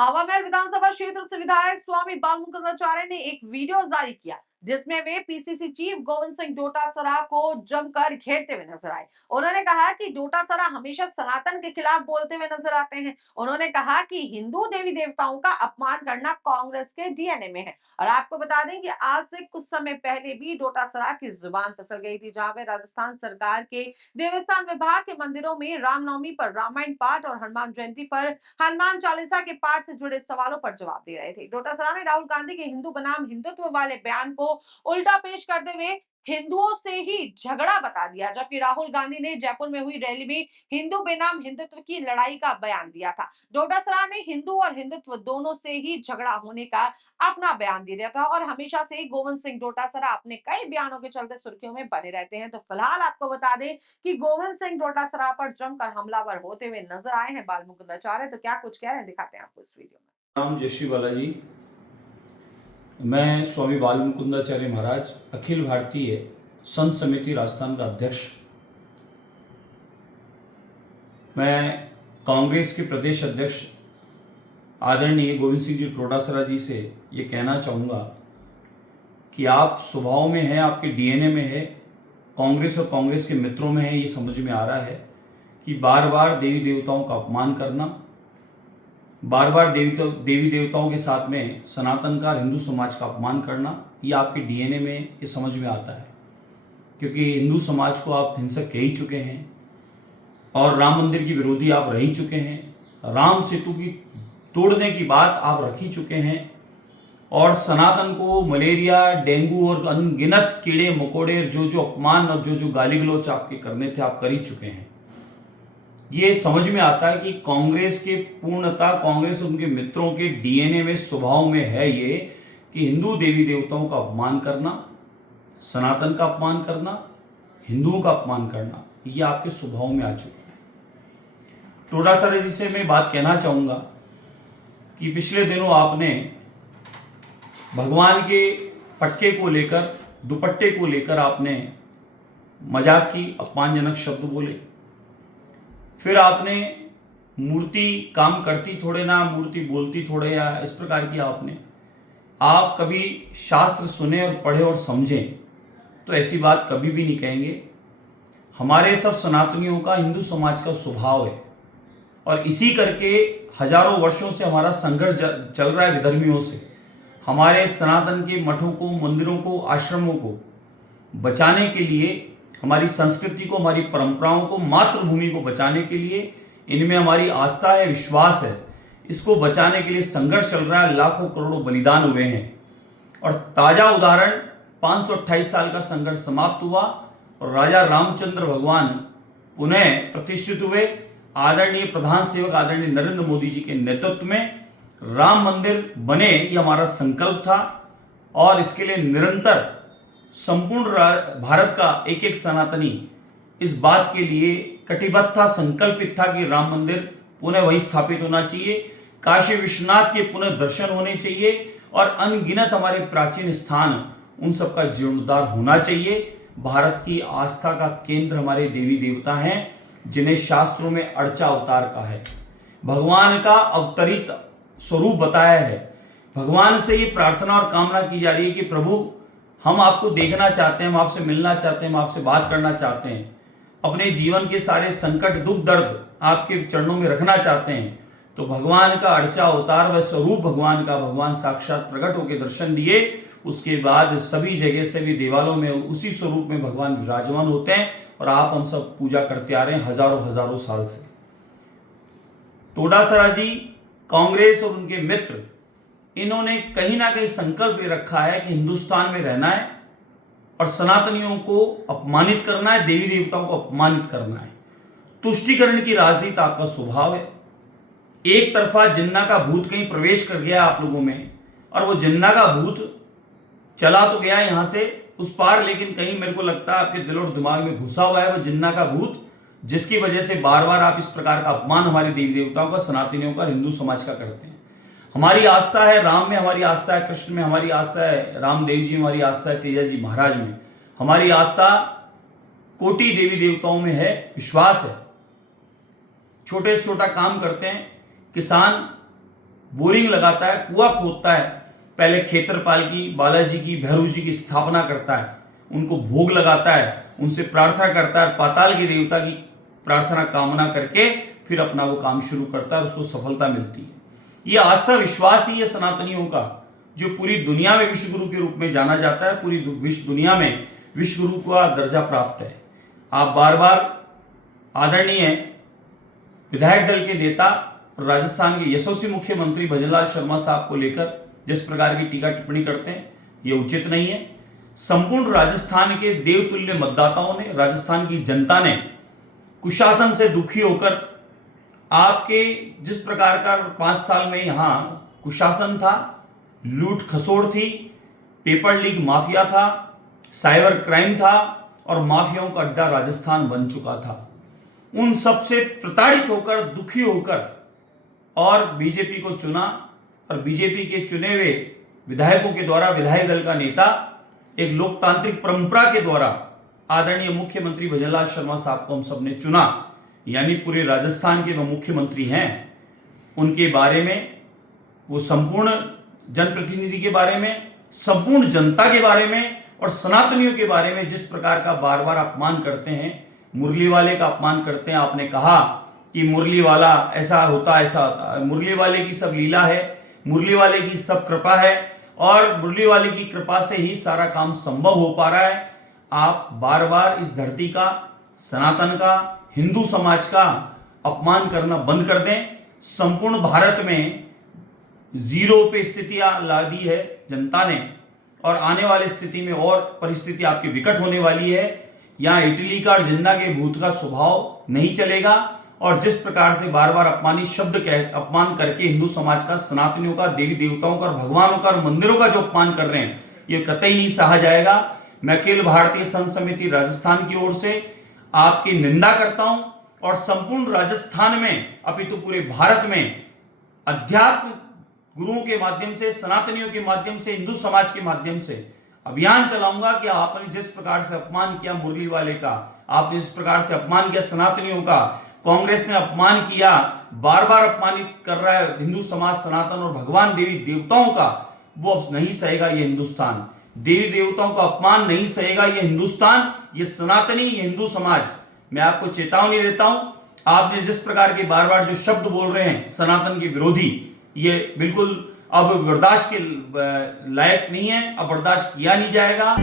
हवामहल विधानसभा क्षेत्र से विधायक स्वामी बालमुकुंदाचार्य ने एक वीडियो जारी किया जिसमें वे पीसीसी चीफ गोविंद सिंह डोटासरा को जमकर घेरते हुए नजर आए। उन्होंने कहा कि डोटासरा हमेशा सनातन के खिलाफ बोलते हुए नजर आते हैं। उन्होंने कहा कि हिंदू देवी देवताओं का अपमान करना कांग्रेस के डीएनए में है। और आपको बता दें कि आज से कुछ समय पहले भी डोटासरा की जुबान फिसल गई थी, जहां पे राजस्थान सरकार के देवस्थान विभाग के मंदिरों में रामनवमी पर रामायण पाठ और हनुमान जयंती पर हनुमान चालीसा के पाठ से जुड़े सवालों पर जवाब दे रहे थे। डोटासरा ने राहुल गांधी के हिंदू बनाम हिंदुत्व वाले बयान को उल्टा पेश करते हुए हिंदुओं से ही झगड़ा बता दिया, जबकि राहुल गांधी ने जयपुर में हुई रैली में हिंदू बनाम हिंदुत्व की लड़ाई का बयान दिया था। डोटासरा ने हिंदू और हिंदुत्व दोनों से ही झगड़ा होने का अपना बयान दे दिया था और हमेशा से गोविंद सिंह डोटासरा अपने कई बयानों के चलते सुर्खियों में बने रहते हैं। तो फिलहाल आपको बता दें कि गोविंद सिंह डोटासरा पर जमकर हमलावर होते हुए नजर आए हैं बालमुकुंदाचार्य। तो क्या कुछ कह रहे हैं, दिखाते हैं आपको इस वीडियो में। राम जय श्री बालाजी। मैं स्वामी बालमुकुंदाचार्य महाराज अखिल भारतीय संत समिति राजस्थान का अध्यक्ष। मैं कांग्रेस के प्रदेश अध्यक्ष आदरणीय गोविंद सिंह जी डोटासरा जी से ये कहना चाहूँगा कि आप स्वभाव में हैं, आपके डीएनए में है, कांग्रेस और कांग्रेस के मित्रों में है। ये समझ में आ रहा है कि बार बार देवी देवताओं का अपमान करना, बार बार देवी देवताओं के साथ में सनातन का हिंदू समाज का अपमान करना, ये आपके डीएनए में ये समझ में आता है। क्योंकि हिंदू समाज को आप हिंसक कह ही चुके हैं और राम मंदिर की विरोधी आप रह ही चुके हैं। राम सेतु की तोड़ने की बात आप रख ही चुके हैं और सनातन को मलेरिया, डेंगू और अनगिनत कीड़े मकोड़े जो अपमान और जो गाली गलौच आपके करने थे, आप कर ही चुके हैं। ये समझ में आता है कि कांग्रेस के पूर्णतः कांग्रेस उनके मित्रों के डीएनए में स्वभाव में है ये कि हिंदू देवी देवताओं का अपमान करना, सनातन का अपमान करना, हिंदुओं का अपमान करना, ये आपके स्वभाव में आ चुका है। डोटासरा जी से मैं बात कहना चाहूंगा कि पिछले दिनों आपने भगवान के पटके को लेकर, दुपट्टे को लेकर आपने मजाक की, अपमानजनक शब्द बोले। फिर आपने मूर्ति काम करती थोड़े ना, मूर्ति बोलती थोड़े, या इस प्रकार की आप कभी शास्त्र सुने और पढ़े और समझें तो ऐसी बात कभी भी नहीं कहेंगे। हमारे सब सनातनियों का, हिंदू समाज का स्वभाव है और इसी करके हजारों वर्षों से हमारा संघर्ष चल रहा है विधर्मियों से। हमारे सनातन के मठों को, मंदिरों को, आश्रमों को बचाने के लिए, हमारी संस्कृति को, हमारी परंपराओं को, मातृभूमि को बचाने के लिए इनमें हमारी आस्था है, विश्वास है। इसको बचाने के लिए संघर्ष चल रहा है, लाखों करोड़ों बलिदान हुए हैं और ताजा उदाहरण 528 साल का संघर्ष समाप्त हुआ और राजा रामचंद्र भगवान पुनः प्रतिष्ठित हुए। आदरणीय प्रधान सेवक आदरणीय नरेंद्र मोदी जी के नेतृत्व में राम मंदिर बने, ये हमारा संकल्प था और इसके लिए निरंतर संपूर्ण भारत का एक एक सनातनी इस बात के लिए कटिबद्ध था, संकल्पित था कि राम मंदिर पुनः वही स्थापित होना चाहिए, काशी विश्वनाथ के पुनः दर्शन होने चाहिए और अनगिनत हमारे प्राचीन स्थान, उन सबका जीर्णोद्धार होना चाहिए। भारत की आस्था का केंद्र हमारे देवी देवता हैं, जिन्हें शास्त्रों में अर्चा अवतार का है, भगवान का अवतरित स्वरूप बताया है। भगवान से ये प्रार्थना और कामना की जा रही है कि प्रभु, हम आपको देखना चाहते हैं, हम आपसे मिलना चाहते हैं, हम आपसे बात करना चाहते हैं, अपने जीवन के सारे संकट, दुख, दर्द आपके चरणों में रखना चाहते हैं। तो भगवान का अर्चा अवतार व स्वरूप भगवान का, भगवान साक्षात प्रकट होकर दर्शन दिए। उसके बाद सभी जगह से भी देवालयों में उसी स्वरूप में भगवान विराजमान होते हैं और आप हम सब पूजा करते आ रहे हैं हजारों हजारों साल से। डोटासरा जी, कांग्रेस और उनके मित्र, इन्होंने कहीं ना कहीं संकल्प ले रखा है कि हिंदुस्तान में रहना है और सनातनियों को अपमानित करना है, देवी देवताओं को अपमानित करना है। तुष्टीकरण की राजनीति आपका स्वभाव है। एक तरफा जिन्ना का भूत कहीं प्रवेश कर गया आप लोगों में और वो जिन्ना का भूत चला तो गया यहां से उस पार, लेकिन कहीं मेरे को लगता है आपके दिल और दिमाग में घुसा हुआ है वो जिन्ना का भूत, जिसकी वजह से बार बार आप इस प्रकार का अपमान हमारे देवी देवताओं का, सनातनियों का, हिंदू समाज का करते हैं। हमारी आस्था है राम में, हमारी आस्था है कृष्ण में, हमारी आस्था है रामदेव जी में, हमारी आस्था है तेजा जी महाराज में, हमारी आस्था कोटि देवी देवताओं में है, विश्वास है। छोटे से छोटा काम करते हैं, किसान बोरिंग लगाता है, कुआं खोदता है, पहले खेतरपाल की, बालाजी की, भैरव जी की स्थापना करता है, उनको भोग लगाता है, उनसे प्रार्थना करता है, पाताल के देवता की प्रार्थना कामना करके फिर अपना वो काम शुरू करता है और उसको सफलता मिलती है। ये आस्था विश्वास ही है सनातनियों का, जो पूरी दुनिया में विश्व गुरु के रूप में जाना जाता है, पूरी विश्व दुनिया में विश्व गुरु का दर्जा प्राप्त है। आप बार बार आदरणीय विधायक दल के नेता और राजस्थान के यशस्वी मुख्यमंत्री भजनलाल शर्मा साहब को लेकर जिस प्रकार की टीका टिप्पणी करते हैं, ये उचित नहीं है। संपूर्ण राजस्थान के देवतुल्य मतदाताओं ने, राजस्थान की जनता ने कुशासन से दुखी होकर आपके जिस प्रकार का 5 साल में यहां कुशासन था, लूट खसोड़ थी, पेपर लीक माफिया था, साइबर क्राइम था और माफियाओं का अड्डा राजस्थान बन चुका था, उन सबसे प्रताड़ित होकर, दुखी होकर और बीजेपी को चुना और बीजेपी के चुने हुए विधायकों के द्वारा, विधायक दल का नेता एक लोकतांत्रिक परंपरा के द्वारा आदरणीय मुख्यमंत्री भजनलाल शर्मा साहब को हम सबने चुना, यानी पूरे राजस्थान के वो मुख्यमंत्री हैं। उनके बारे में, वो संपूर्ण जनप्रतिनिधि के बारे में, संपूर्ण जनता के बारे में और सनातनियों के बारे में जिस प्रकार का बार बार अपमान करते हैं, मुरली वाले का अपमान करते हैं। आपने कहा कि मुरली वाला ऐसा होता है, मुरली वाले की सब लीला है, मुरली वाले की सब कृपा है और मुरली वाले की कृपा से ही सारा काम संभव हो पा रहा है। आप बार बार इस धरती का, सनातन का, हिंदू समाज का अपमान करना बंद कर दें। संपूर्ण भारत में जीरो पे स्थितियां ला दी है जनता ने और आने वाली स्थिति में और परिस्थिति आपकी विकट होने वाली है। यहां इटली का और जिन्ना के भूत का स्वभाव नहीं चलेगा और जिस प्रकार से बार बार अपमान करके हिंदू समाज का, सनातनियों का, देवी देवताओं का, भगवानों का और मंदिरों का जो अपमान कर रहे हैं, ये कतई नहीं सहा जाएगा। मैं अखिल भारतीय संत समिति राजस्थान की ओर से आपकी निंदा करता हूं और संपूर्ण राजस्थान में, अपितु पूरे भारत में अध्यात्म गुरुओं के माध्यम से, सनातनियों के माध्यम से, हिंदू समाज के माध्यम से अभियान चलाऊंगा कि आपने जिस प्रकार से अपमान किया मुरली वाले का, आपने जिस प्रकार से अपमान किया सनातनियों का, कांग्रेस ने अपमान किया, बार बार अपमानित कर रहा है हिंदू समाज, सनातन और भगवान देवी देवताओं का, वो अब नहीं सहेगा ये हिंदुस्तान। देवी देवताओं का अपमान नहीं सहेगा ये हिंदुस्तान, ये सनातनी, ये हिंदू समाज। मैं आपको चेतावनी देता हूं, आपने जिस प्रकार के बार बार जो शब्द बोल रहे हैं सनातन के विरोधी, ये बिल्कुल अब बर्दाश्त के लायक नहीं है, अब बर्दाश्त किया नहीं जाएगा।